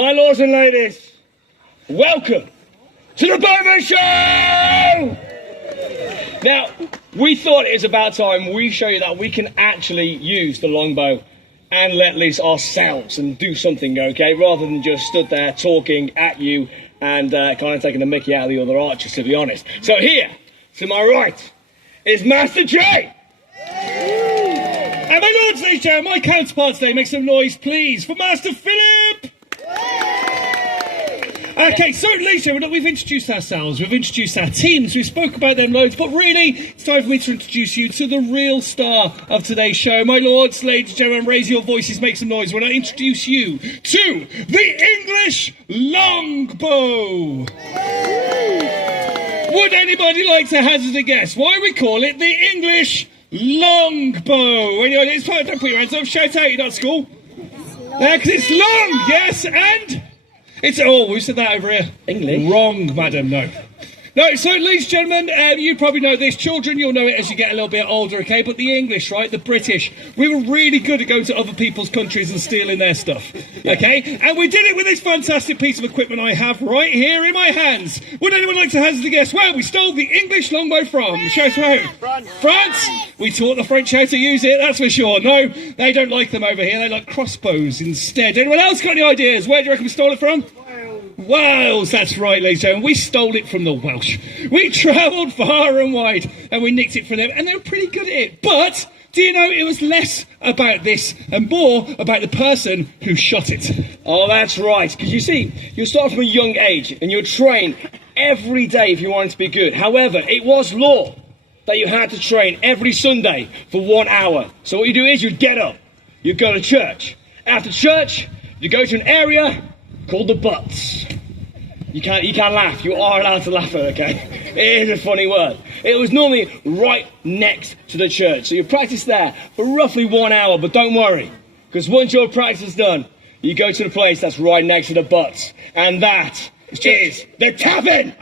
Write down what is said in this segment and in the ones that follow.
My lords and ladies, welcome to the Bowman Show! Now, we thought it was about time we show you that we can actually use the longbow and let loose ourselves and do something, okay? Rather than just stood there talking at you and kind of taking the mickey out of the other archers, to be honest. So here, to my right, is Master J. And my lords, ladies and gentlemen, my counterpart today, make some noise, please, for Master Philip! Okay, so ladies and gentlemen, we've introduced ourselves, we've introduced our teams, we spoke about them loads, but really, it's time for me to introduce you to the real star of today's show. My lords, ladies and gentlemen, raise your voices, make some noise when I introduce you to the English longbow. Would anybody like to hazard a guess why we call it the English longbow? Anyway, it's fine, don't put your hands up, shout out, you're not at school. Because it's long, yes, and... It's, oh, who said that over here? English? Wrong, madam, no. No, so, ladies and gentlemen, you probably know this. Children, you'll know it as you get a little bit older, okay? But the English, right, the British, we were really good at going to other people's countries and stealing their stuff, okay? And we did it with this fantastic piece of equipment I have right here in my hands. Would anyone like to hazard a guess where we stole the English longbow from? Shout out. France! We taught the French how to use it, that's for sure. No, they don't like them over here. They like crossbows instead. Anyone else got any ideas? Where do you reckon we stole it from? Wales, that's right, ladies and gentlemen. We stole it from the Welsh. We travelled far and wide and we nicked it from them, and they were pretty good at it. But do you know it was less about this and more about the person who shot it? Oh, that's right. Because you see, you start from a young age and you're trained every day if you wanted to be good. However, it was law that you had to train every Sunday for 1 hour. So what you do is you get up, you go to church. After church, you go to an area called the butts. You can't laugh. You are allowed to laugh at it, okay? It is a funny word. It was normally right next to the church. So you practice there for roughly 1 hour, but don't worry. Because once your practice is done, you go to the place that's right next to the butts. And that is the tavern!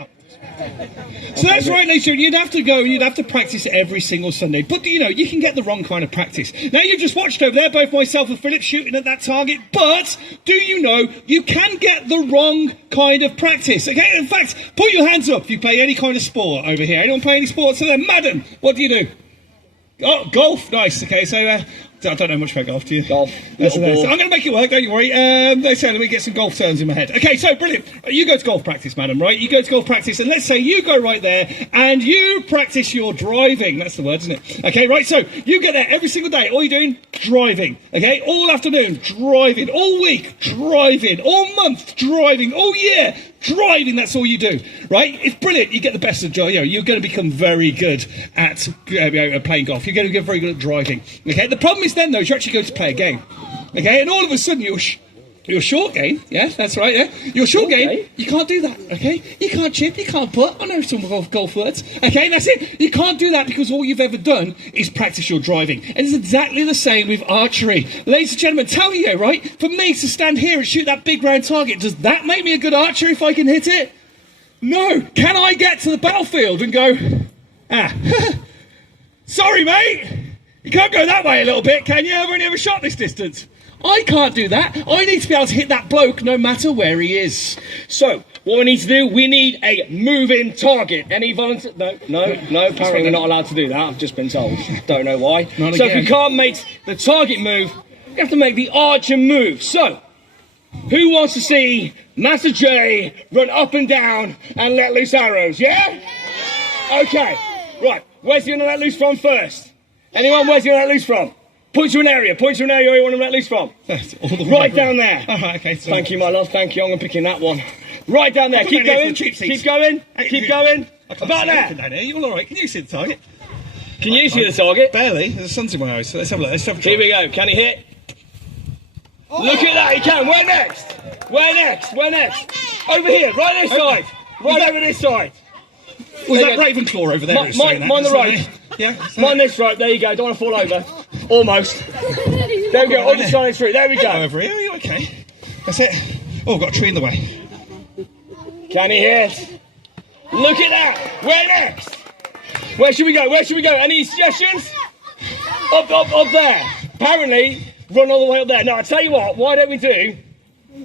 So that's right, ladies and gentlemen, you'd have to go and you'd have to practice every single Sunday. But, you know, you can get the wrong kind of practice. Now, you've just watched over there, both myself and Philip shooting at that target, but do you know you can get the wrong kind of practice, okay? In fact, put your hands up if you play any kind of sport over here. Anyone play any sports? So then, madam, what do you do? Oh, golf. Nice. Okay, so I don't know much about golf, do you? Golf. So I'm going to make it work, don't you worry. Let me get some golf terms in my head. Okay, so brilliant. You go to golf practice, madam, right? You go to golf practice, and let's say you go right there, and you practice your driving. That's the word, isn't it? Okay, right, so you get there every single day. All you're doing, driving. Okay, all afternoon, driving. All week, driving. All month, driving. All year, driving. That's all you do, right? It's brilliant. You get the best of joy. You know, you're going to become very good at playing golf. You're going to get very good at driving. Okay, the problem is then, though, is you actually go to play a game. Okay, and all of a sudden your short game, yeah, that's right, yeah. Your short game, you can't do that, okay? You can't chip, you can't putt. I know some golf words, okay? That's it. You can't do that because all you've ever done is practice your driving. And it's exactly the same with archery. Ladies and gentlemen, tell me, right? For me to stand here and shoot that big round target, does that make me a good archer if I can hit it? No. Can I get to the battlefield and go, sorry, mate. You can't go that way a little bit, can you? I've only ever shot this distance. I can't do that. I need to be able to hit that bloke no matter where he is. So, what we need to do, we need a moving target. Any volunteer? No, apparently we're not allowed to do that. I've just been told. Don't know why. Not so again. if we can't make the target move, we have to make the archer move. So, who wants to see Master J run up and down and let loose arrows, yeah? Okay, right. Where's he going to let loose from first? Anyone, where's he going to let loose from? Point to an area where you want to let loose from. Right down there. All right, okay. So thank you, my love, thank you. I'm picking that one. Right down there. Keep going. Keep going. Keep going. About there. You're all right. Can you see the target? Can you see the target? Barely. There's sun's in my eyes. So let's have a look. Here we go. Can he hit? Look at that. He can. Where next? Where next? Where next? Over here. Right this side. Right over this side. Was that Ravenclaw over there? Mind the right. Yeah. Mind this right. There you go. Don't want to fall over. Almost. There we go. On the side of the street. There we go. Over here. Are you okay? That's it. Oh, got a tree in the way. Can he hit? Look at that. Where next? Where should we go? Where should we go? Any suggestions? Up there. Apparently, run all the way up there. Now, I tell you what. Why don't we do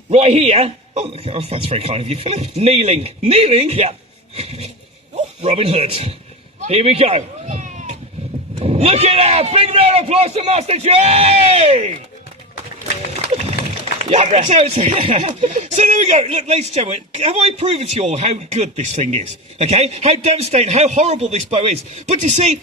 right here Oh, okay. Oh, that's very kind of you, Philip. Kneeling. Kneeling? Yeah. Robin Hood. Here we go. Look at that! Big round of applause to Master J! Yeah, So there we go. Look, ladies and gentlemen, have I proven to you all how good this thing is? Okay? How devastating, how horrible this bow is. But you see,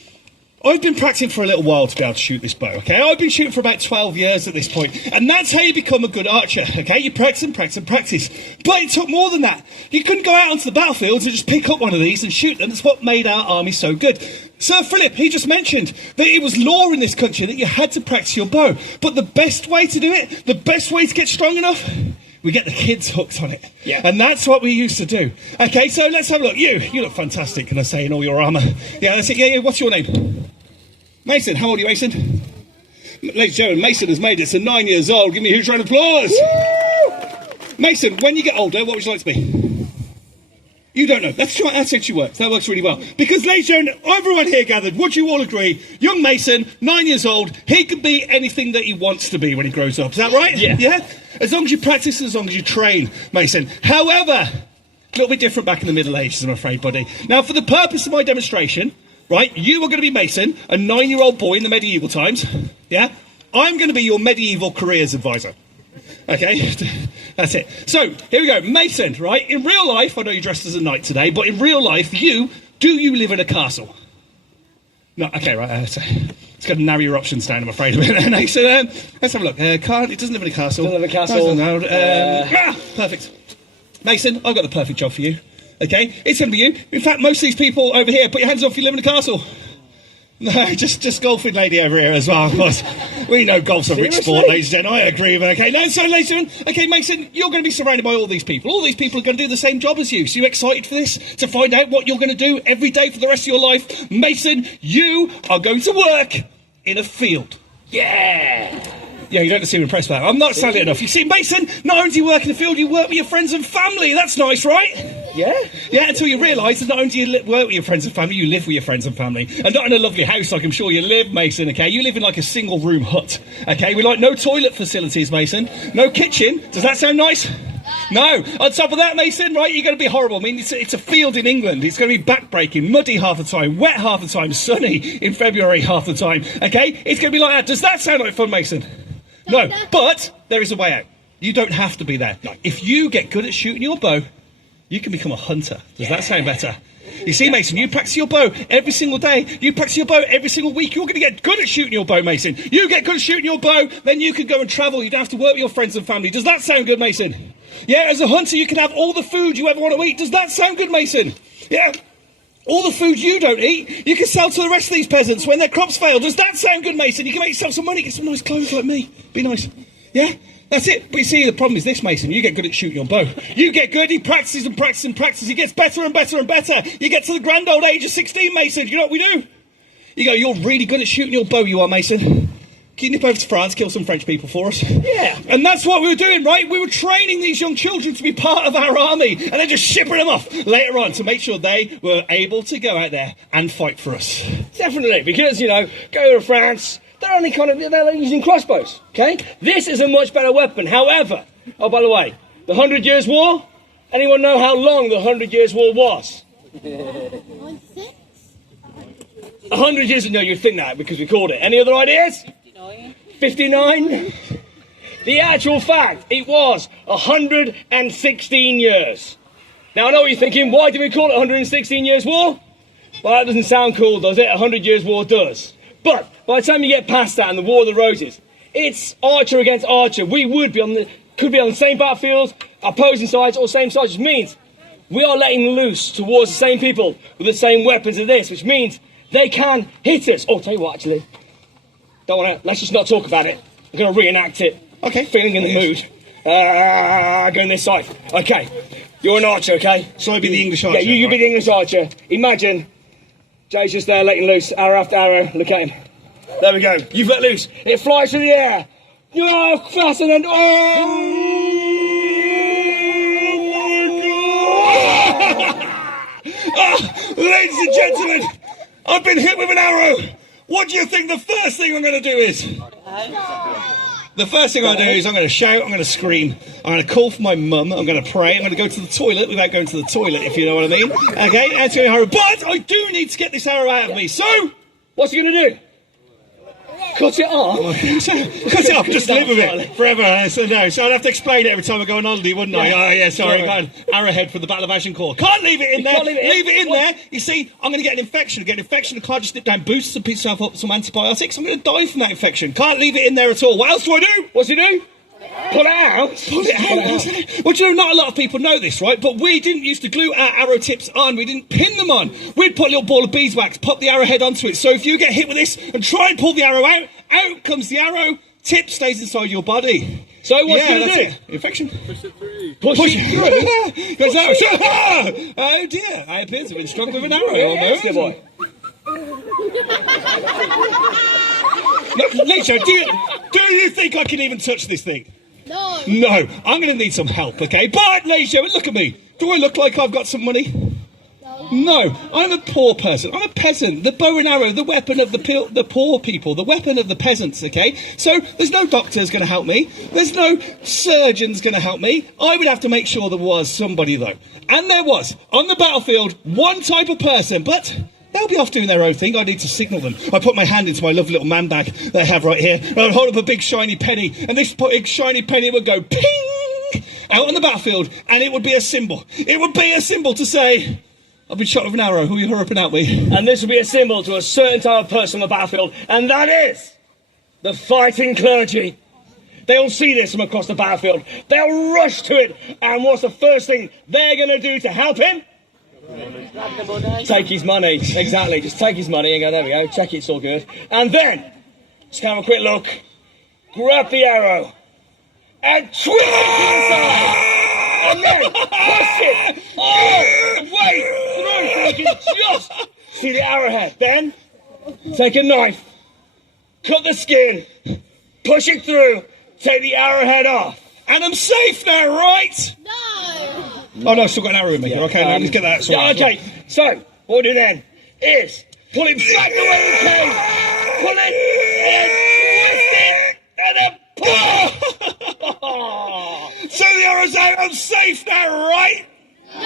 I've been practicing for a little while to be able to shoot this bow, okay? I've been shooting for about 12 years at this point, and that's how you become a good archer, okay? You practice and practice and practice. But it took more than that. You couldn't go out onto the battlefields and just pick up one of these and shoot them. That's what made our army so good. Sir Philip, he just mentioned that it was law in this country that you had to practice your bow. But the best way to do it, the best way to get strong enough, we get the kids hooked on it. Yeah. And that's what we used to do. Okay, so let's have a look. You look fantastic, can I say, in all your armour. Yeah, that's it. Yeah, what's your name? Mason. How old are you, Mason? Ladies and gentlemen, Mason has made it to 9 years old. Give me a huge round of applause. Woo! Mason, when you get older, what would you like to be? You don't know. That's actually works. That works really well. Because, ladies and gentlemen, everyone here gathered, would you all agree, young Mason, 9 years old, he can be anything that he wants to be when he grows up. Is that right? Yeah. Yeah? As long as you practice, as long as you train, Mason. However, a little bit different back in the Middle Ages, I'm afraid, buddy. Now, for the purpose of my demonstration, right, you are going to be Mason, a 9-year-old boy in the medieval times. Yeah? I'm going to be your medieval careers advisor. Okay, that's it. So, here we go. Mason, right? In real life, I know you're dressed as a knight today, but in real life, do you live in a castle? No, okay, right. It's got to narrow your options down, I'm afraid. So, let's have a look. It doesn't live in a castle. Doesn't live in a castle. No, perfect. Mason, I've got the perfect job for you. Okay, it's going to be you. In fact, most of these people over here, put your hands up if you live in a castle. No, just golfing lady over here as well, of course. We know golf's a rich sport, ladies and gentlemen. I agree with that. Okay, no, so ladies and gentlemen, okay, Mason, you're going to be surrounded by all these people. All these people are going to do the same job as you. So you excited for this? To find out what you're going to do every day for the rest of your life? Mason, you are going to work in a field. Yeah! Yeah, you don't seem impressed with that. I'm not selling it enough. You see, Mason, not only do you work in the field, you work with your friends and family. That's nice, right? Yeah? Yeah, until you realise that not only do you work with your friends and family, you live with your friends and family. And not in a lovely house like I'm sure you live, Mason, okay? You live in like a single-room hut, okay? We like no toilet facilities, Mason. No kitchen. Does that sound nice? No. On top of that, Mason, right, you're going to be horrible. I mean, it's a field in England. It's going to be backbreaking, muddy half the time, wet half the time, sunny in February half the time, okay? It's going to be like that. Does that sound like fun, Mason? No, but there is a way out. You don't have to be there. No. If you get good at shooting your bow, you can become a hunter. Does that sound better? You see, Mason, you practice your bow every single day. You practice your bow every single week. You're going to get good at shooting your bow, Mason. You get good at shooting your bow, then you can go and travel. You don't have to work with your friends and family. Does that sound good, Mason? Yeah, as a hunter, you can have all the food you ever want to eat. Does that sound good, Mason? Yeah. All the food you don't eat, you can sell to the rest of these peasants when their crops fail. Does that sound good, Mason? You can make yourself some money, get some nice clothes like me. Be nice. Yeah? That's it. But you see, the problem is this, Mason. You get good at shooting your bow. You get good, he practices and practices and practices. He gets better and better and better. You get to the grand old age of 16, Mason. You know what we do? You go, you're really good at shooting your bow, you are, Mason. Can you nip over to France, kill some French people for us? Yeah. And that's what we were doing, right? We were training these young children to be part of our army and then just shipping them off later on to make sure they were able to go out there and fight for us. Definitely, because, go to France, they're using crossbows, okay? This is a much better weapon. However, oh, by the way, the 100 Years' War, anyone know how long the 100 Years' War was? 100 years ago, you'd think that because we called it. Any other ideas? 59? The actual fact, it was 116 years. Now, I know what you're thinking, why do we call it 116 Years' War? Well, that doesn't sound cool, does it? 100 Years' War does. But by the time you get past that and the War of the Roses, it's archer against archer. We could be on the same battlefield, opposing sides, or same sides, which means we are letting loose towards the same people with the same weapons as this, which means they can hit us. Oh, tell you what, actually, let's just not talk about it. I'm going to reenact it. Okay. Feeling in the mood. Going this side. Okay. You're an archer, okay? So I be the English archer? Yeah, you be the English archer. Imagine Jay's just there letting loose, arrow after arrow. Look at him. There we go. You've let loose. It flies through the air. Oh, faster than... Ladies and gentlemen, I've been hit with an arrow. What do you think the first thing I'm going to do is? The first thing I'm going to do is I'm going to shout, I'm going to scream, I'm going to call for my mum, I'm going to pray, I'm going to go to the toilet without going to the toilet, if you know what I mean. Okay, that's going to arrow. But I do need to get this arrow out of me, so... What's he going to do? Cut it off? Cut it off, just live with it forever. So I'd have to explain it every time I go on holiday, wouldn't I? Oh, yeah, sorry. Arrowhead for the Battle of Agincourt. Can't leave it in there. Leave it in there. You see, I'm going to get an infection. I can't just dip down, boost myself up some antibiotics. I'm going to die from that infection. Can't leave it in there at all. What else do I do? What's he do? Pull it out? Pull it out. Well, do you know, not a lot of people know this, right? But we didn't used to glue our arrow tips on. We didn't pin them on. We'd put a little ball of beeswax, pop the arrowhead onto it. So if you get hit with this and try and pull the arrow out comes the arrow, tip stays inside your body. So what's he going to do? Infection. Push it through. Goes out. Oh dear, I appear to have been struck with an arrow. Yes, dear boy. Look, Lisa, do you think I can even touch this thing? No. No, I'm going to need some help, okay? But, ladies and gentlemen, look at me. Do I look like I've got some money? No, I'm a poor person. I'm a peasant. The bow and arrow, the weapon of the poor people, the weapon of the peasants, okay? So there's no doctors going to help me. There's no surgeons going to help me. I would have to make sure there was somebody, though. And there was, on the battlefield, one type of person, but... they'll be off doing their own thing. I need to signal them. I put my hand into my lovely little man bag that I have right here. And I'd hold up a big shiny penny. And this big shiny penny would go ping out on the battlefield. And it would be a symbol. It would be a symbol to say, I've been shot with an arrow. Who are you hurrying out me? And this would be a symbol to a certain type of person on the battlefield. And that is the fighting clergy. They'll see this from across the battlefield. They'll rush to it. And what's the first thing they're going to do to help him? Take his money. Exactly, just take his money and go, there we go, check it's all good. And then, just have a quick look, grab the arrow, and twist it to the side. And then, push it all the way through so you can just see the arrowhead. Then, take a knife, cut the skin, push it through, take the arrowhead off. And I'm safe now, right? No. Oh no, I've still got an arrow in me. Yeah, okay, let's get that sorted. Yeah, okay, so what we'll do then is pull it back the way you came. Pull it and twist it and then pull. So the arrow's out, I'm safe now, right? No.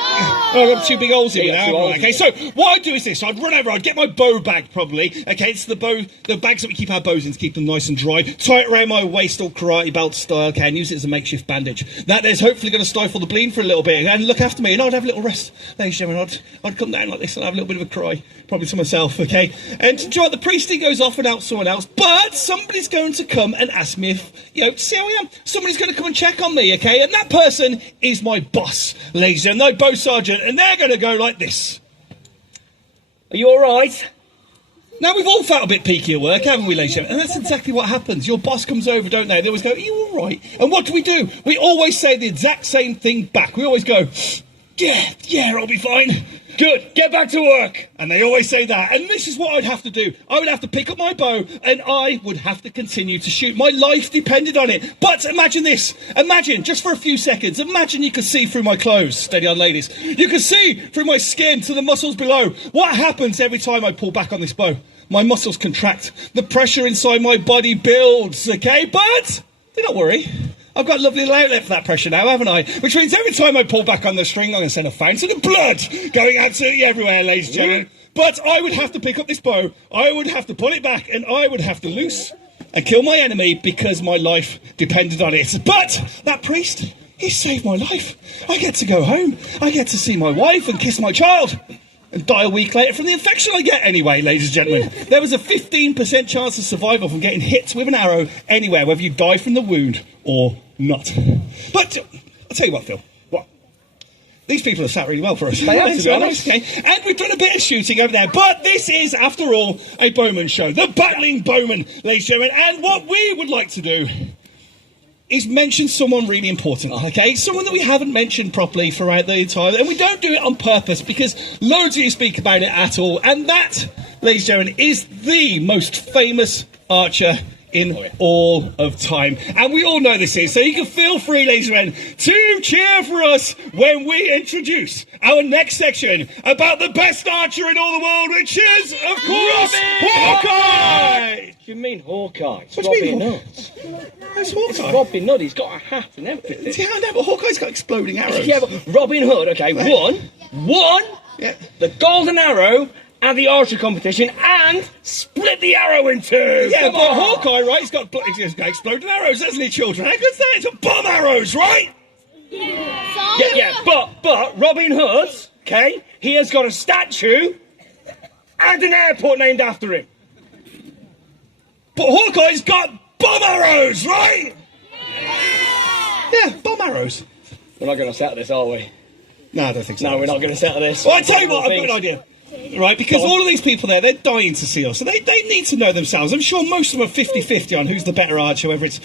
Oh, I've got two big holes in me now. Okay, so what I'd do is this. I'd run over, I'd get my bow bag probably. Okay, it's the bags that we keep our bows in to keep them nice and dry. Tie it around my waist all karate belt style, okay, and use it as a makeshift bandage. That is hopefully going to stifle the bleeding for a little bit and look after me. And I'd have a little rest. Ladies and gentlemen, I'd come down like this and have a little bit of a cry. Probably to myself, okay? And do you know what? The priesty goes off and out someone else, but somebody's going to come and ask me if, see how I am? Somebody's going to come and check on me, okay? And that person is my boss, ladies and gentlemen, my bow sergeant, and they're going to go like this. Are you all right? Now, we've all felt a bit peaky at work, haven't we, ladies and gentlemen? And that's exactly what happens. Your boss comes over, don't they? They always go, are you all right? And what do? We always say the exact same thing back. We always go, yeah, I'll be fine. Good, get back to work. And they always say that. And this is what I'd have to do. I would have to pick up my bow and I would have to continue to shoot. My life depended on it. But imagine this. Imagine, just for a few seconds, imagine you could see through my clothes. Steady on, ladies. You could see through my skin to the muscles below. What happens every time I pull back on this bow? My muscles contract. The pressure inside my body builds, okay? But do not worry. I've got a lovely little outlet for that pressure now, haven't I? Which means every time I pull back on the string, I'm going to send a fountain of blood going absolutely everywhere, ladies and gentlemen. But I would have to pick up this bow, I would have to pull it back, and I would have to loose and kill my enemy because my life depended on it. But that priest, he saved my life. I get to go home. I get to see my wife and kiss my child. And die a week later from the infection I get anyway, ladies and gentlemen. There was a 15% chance of survival from getting hit with an arrow anywhere, whether you die from the wound or not. But I'll tell you what, Phil. What? These people have sat really well for us. They have, to be honest. Okay. And we've done a bit of shooting over there. But this is, after all, a Bowman show. The Battling Bowman, ladies and gentlemen. And what we would like to do is mention someone really important, okay? Someone that we haven't mentioned properly throughout the entire... And we don't do it on purpose because loads of you speak about it at all. And that, ladies and gentlemen, is the most famous archer in all of time. And we all know this is, so you can feel free, ladies and gentlemen, to cheer for us when we introduce our next section about the best archer in all the world, which is, of course, Hawkeye! You mean Hawkeye? It's What do you Robin mean, Hood. That's Hawkeye. Robin Hood, he's got a hat and everything. Yeah, I know, but Hawkeye's got exploding arrows. Yeah, but Robin Hood, okay, won Yeah. the golden arrow at the archery competition and split the arrow in two. Yeah, Come but on. Hawkeye, right, he's got exploding arrows, hasn't he, children? How good's that? It's a bomb arrows, right? Yeah, but Robin Hood, okay, he has got a statue and an airport named after him. But Hawkeye's got bomb arrows, right? Yeah, bomb arrows. We're not going to settle this, are we? No, I don't think so. No, we're not going to settle this. Well, I tell you what, I've got an idea. Right, because all of these people there, they're dying to see us. So they need to know themselves. I'm sure most of them are 50-50 on who's the better archer, whether it's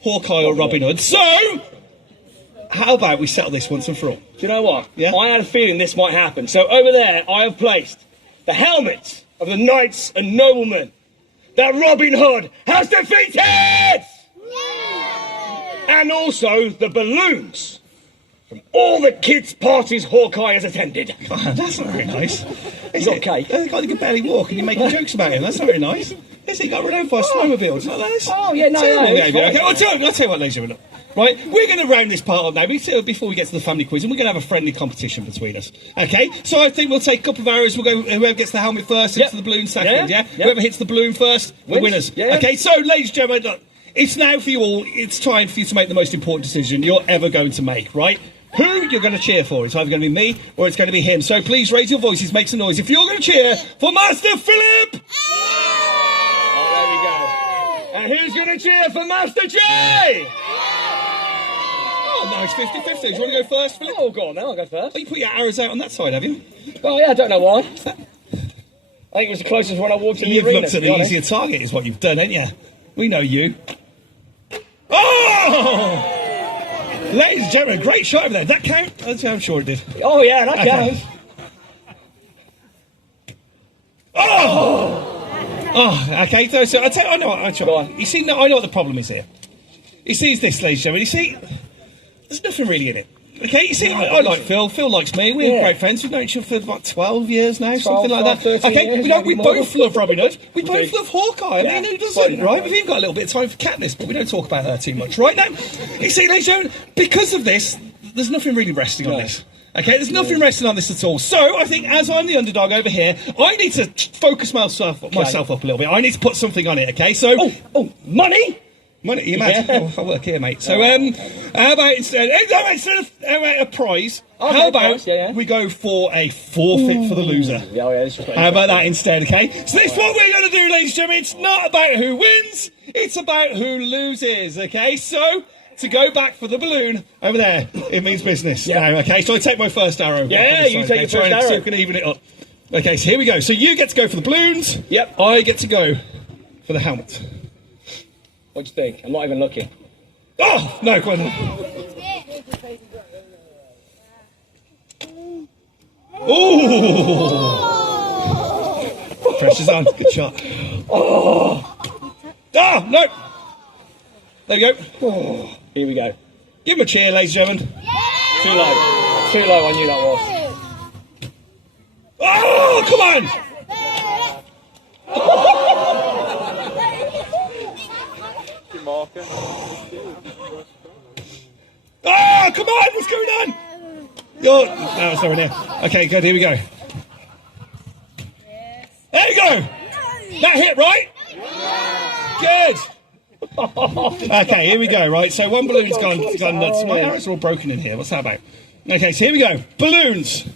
Hawkeye or Robin Hood. So, how about we settle this once and for all? Do you know what? Yeah? I had a feeling this might happen. So over there, I have placed the helmets of the knights and noblemen that Robin Hood has defeated! And also the balloons from all the kids' parties Hawkeye has attended. Oh, that's not very nice. He's got cake. The guy that can barely walk and you're making jokes about him. That's not very nice. Yes, he got run over by a snowmobile. It's not nice. Oh, yeah, no, Terrible no, it's behaviour. fine. Okay, I'll tell you what, ladies and gentlemen. Right, we're going to round this part up now before we get to the family quiz, and we're going to have a friendly competition between us. Okay, so I think we'll take a couple of arrows. We'll go whoever gets the helmet first, hits the balloon second. Yeah? Whoever hits the balloon first, the winners. Yeah. Okay, so ladies and gentlemen, look, it's now for you all. It's time for you to make the most important decision you're ever going to make. Right? Who you're going to cheer for? It's either going to be me or it's going to be him. So please raise your voices, make some noise. If you're going to cheer for Master Philip. Oh, there we go. And who's going to cheer for Master J? Oh, nice, 50-50. Do you want to go first, Philip? Oh, go on then, I'll go first. Oh, you put your arrows out on that side, have you? Oh, yeah, I don't know why. I think it was the closest one I walked in the You've arena, looked to at be the honest. easier target, is what you've done, ain't you? We know you. Oh! Ladies and gentlemen, great shot over there. Did that count? I'm sure it did. Oh, yeah, that Okay. counts. Oh! Oh, okay. So I tell you, I know. Go on. You see, no, I know what the problem is here. You see, it's this, ladies and gentlemen. You see, there's nothing really in it. Okay, you see, I like Phil. Phil likes me. We're great friends. We've known each other for about 12 years now, something like that. 13 Okay, years, you know, maybe we more. both love Robin Hood. We both love Hawkeye. Yeah. I mean, who doesn't, right? We've even got a little bit of time for Katniss, but we don't talk about her too much, right? Now, you see, ladies and gentlemen, because of this, there's nothing really resting on this. Okay, there's nothing resting on this at all. So, I think as I'm the underdog over here, I need to focus myself up a little bit. I need to put something on it, okay? So... Oh, money? Money, you mad? Yeah. Oh, I work here, mate. So, how about instead of a prize, Okay, how about prize, yeah. we go for a forfeit for the loser? Yeah, this is pretty How about that instead, okay? So this is what we're going to do, ladies and gentlemen. It's not about who wins, it's about who loses, okay? So, to go back for the balloon over there, it means business now, okay? So I take my first arrow. Yeah, you take your first So arrow. we can even it up. Okay, so here we go. So you get to go for the balloons. Yep. I get to go for the helmet. What do you think? I'm not even looking. Oh, no, go on. Ooh! Pressure's on. Good shot. Oh! Ah, no! There we go. Oh, here we go. Give him a cheer, ladies and gentlemen. Too low. Too low, I knew that was. Oh, come on! Oh, come on! What's going on? No, it's nowhere near. Okay, good. Here we go. There you go. That hit, right? Good. Okay, here we go. Right, so one balloon's gone nuts. My arrows are all broken in here. What's that about? Okay, so here we go. Balloons.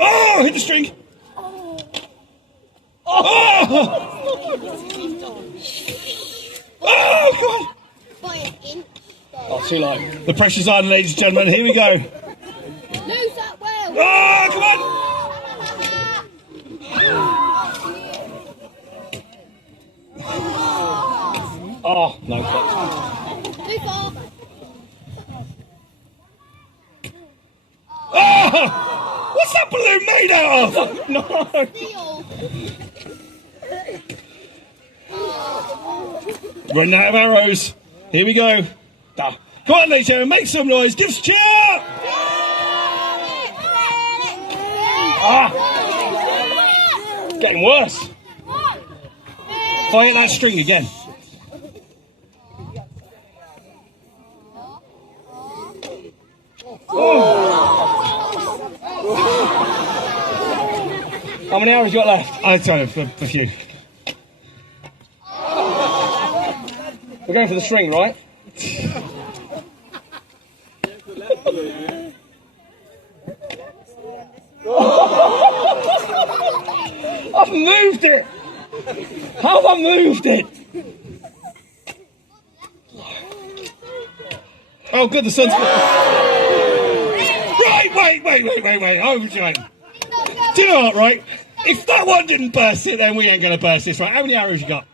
Oh, hit the string. Oh, God. Oh, too low. The pressure's on, ladies and gentlemen. Here we go. Lose that well. Oh, come on. Oh, no. Too far. Oh, what's that balloon made out of? No. Deal. Running out of arrows. Here we go. Come on, ladies and gentlemen, make some noise. Give us a cheer. It's getting worse. Fire that string again. How many hours you got left? I don't know, a few. We're going for the string, right? I've moved it! How have I moved it? Oh, good, the sun's... Right, wait. Overjoyed. Do you know what, right? If that one didn't burst it, then we ain't going to burst this, right? How many arrows you got?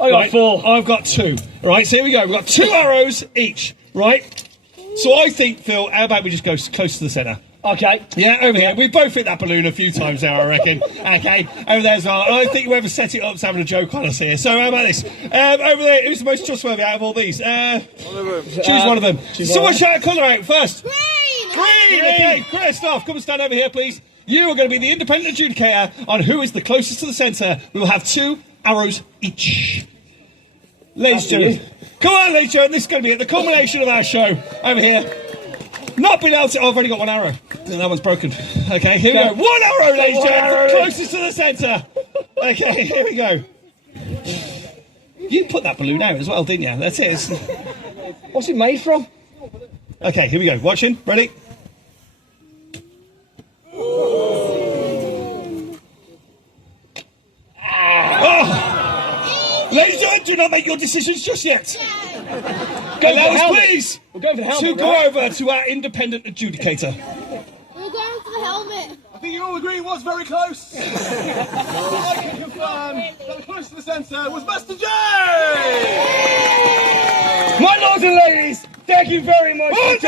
I got 4. I've got 2. Right, so here we go. We've got 2 arrows each, right? So I think, Phil, how about we just go close to the centre? Okay. Yeah, over here. We both hit that balloon a few times now, I reckon. Okay, over there as well. I think whoever set it up's having a joke on us here. So how about this? Over there, who's the most trustworthy out of all these? Choose one of them. Someone shout a colour out first. Green! Okay, Christoph, come and stand over here, please. You are going to be the independent adjudicator on who is the closest to the centre. We will have 2 arrows each. Ladies and gentlemen. Come on, ladies and gentlemen. This is going to be the culmination of our show. Over here. Not being able to... Oh, I've only got 1 arrow. That one's broken. Okay, here we go. 1 arrow, ladies and gentlemen. Closest to the centre. Okay, here we go. You put that balloon out as well, didn't you? That's it. What's it made from? Okay, here we go. Watching. Ready? Ladies and gentlemen, do not make your decisions just yet. Allow us, please, We're going for the helmet, to go over to our independent adjudicator. We're going for the helmet. I think you all agree it was very close. I can confirm that the closest to the centre was Master J! My lords and ladies, thank you very much. Oh, for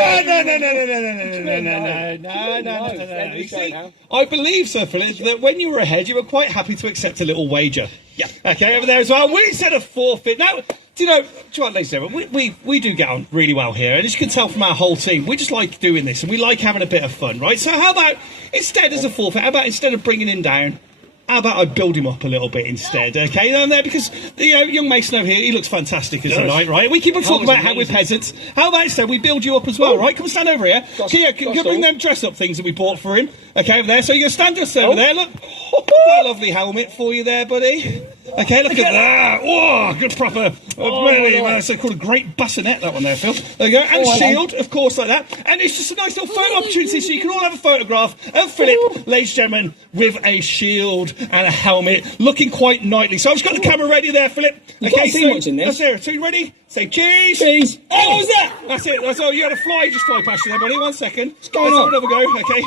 no. You see, I believe, Sir Philip, that when you were ahead, you were quite happy to accept a little wager. Yeah. Okay, over there as well. We said a forfeit. Now, do you know what, ladies and gentlemen, we do get on really well here, and as you can tell from our whole team, we just like doing this, and we like having a bit of fun, right? So how about, instead as a forfeit, how about instead of bringing him down, how about I build him up a little bit instead, okay? Down there, because the young Mason over here, he looks fantastic as a knight, right? We keep on talking about how we're peasants. How about instead we build you up as well, right? Come and stand over here. Here, can you bring them dress-up things that we bought for him? Okay, over there. So you're going to stand just over there, look. Got a lovely helmet for you there, buddy. Okay, look at that. Oh, good proper, really, that's called a great bassinet, that one there, Phil. There you go. And shield, of course, like that. And it's just a nice little photo opportunity, so you can all have a photograph of Philip, ladies and gentlemen, with a shield and a helmet, looking quite knightly. So I've just got the camera ready there, Philip. Okay, so much in this. That's it. So you ready? Say cheese. Cheese. Oh, what was that? That's it. That's all. You had a fly just fly past you there, buddy. 1 second. What's going on? Let's have another go. Okay.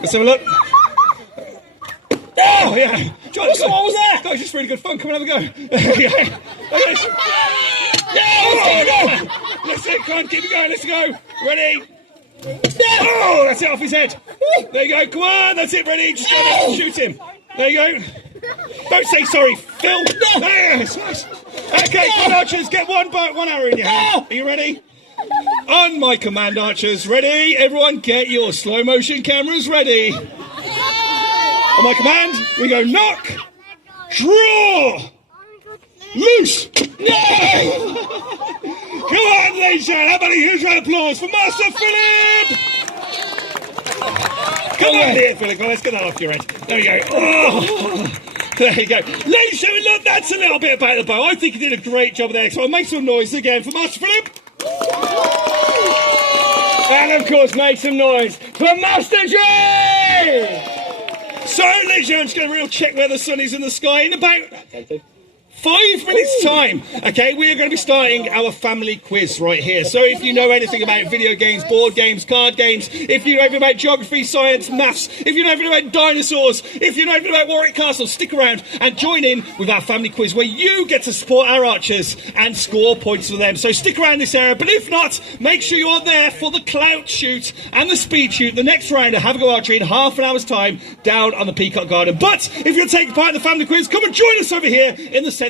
Let's have a look. Oh, yeah. John, What was that? That was just really good fun. Come and have a go. Okay. Yeah, let's go. Let's go. Come on, keep it going. Let's go. Ready? Oh, that's it off his head. There you go. Come on. That's it. Ready? Just go there and shoot him. There you go. Don't say sorry, Phil. Yes. Okay, come on, archers. Get one arrow in your hand. Are you ready? On my command, archers. Ready? Everyone, get your slow motion cameras ready. On my command, we go knock, draw, loose. No! Come on, ladies and gentlemen. How about a huge round of applause for Master Philip? Come on here, Philip. Well, let's get that off your head. There we go. Oh. There you go. Ladies and gentlemen, look, that's a little bit about the bow. I think he did a great job there. So I'll make some noise again for Master Philip. And of course, make some noise for Master J! So, ladies and gentlemen, just going to real check where the sun is in the sky in about 5 minutes' time. Okay, we are going to be starting our family quiz right here. So if you know anything about video games, board games, card games, if you know anything about geography, science, maths, if you know anything about dinosaurs, if you know anything about Warwick Castle, stick around and join in with our family quiz where you get to support our archers and score points for them. So stick around this area, but if not, make sure you are there for the clout shoot and the speed shoot, the next round of Have a Go Archery in half an hour's time down on the Peacock Garden. But if you're taking part in the family quiz, come and join us over here in the centre.